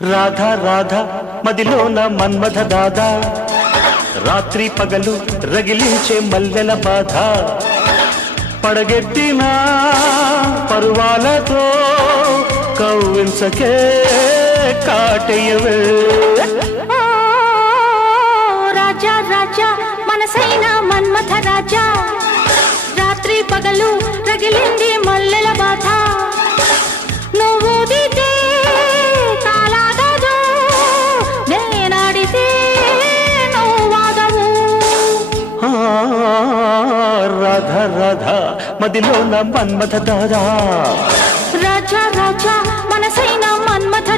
రాధా రాధా మదిలోన మన్మథ దాదా రాత్రి పగలు రగిలించే మల్లెల బాధ పడగెట్టిన పరువాలతో కవ్వించకే కాటయ్యవే రాజా రాజా మనసైన మన్మథ రాజా రాత్రి పగలు రగిలింది మల్లెల బాధ నువ్వు దితే కాలాగదు నేనాడితే నువ్వు వాదవు రాధా రాధా మదిలోన మన్మథ దాదా రాజా రాజా మనసైన మన్మథ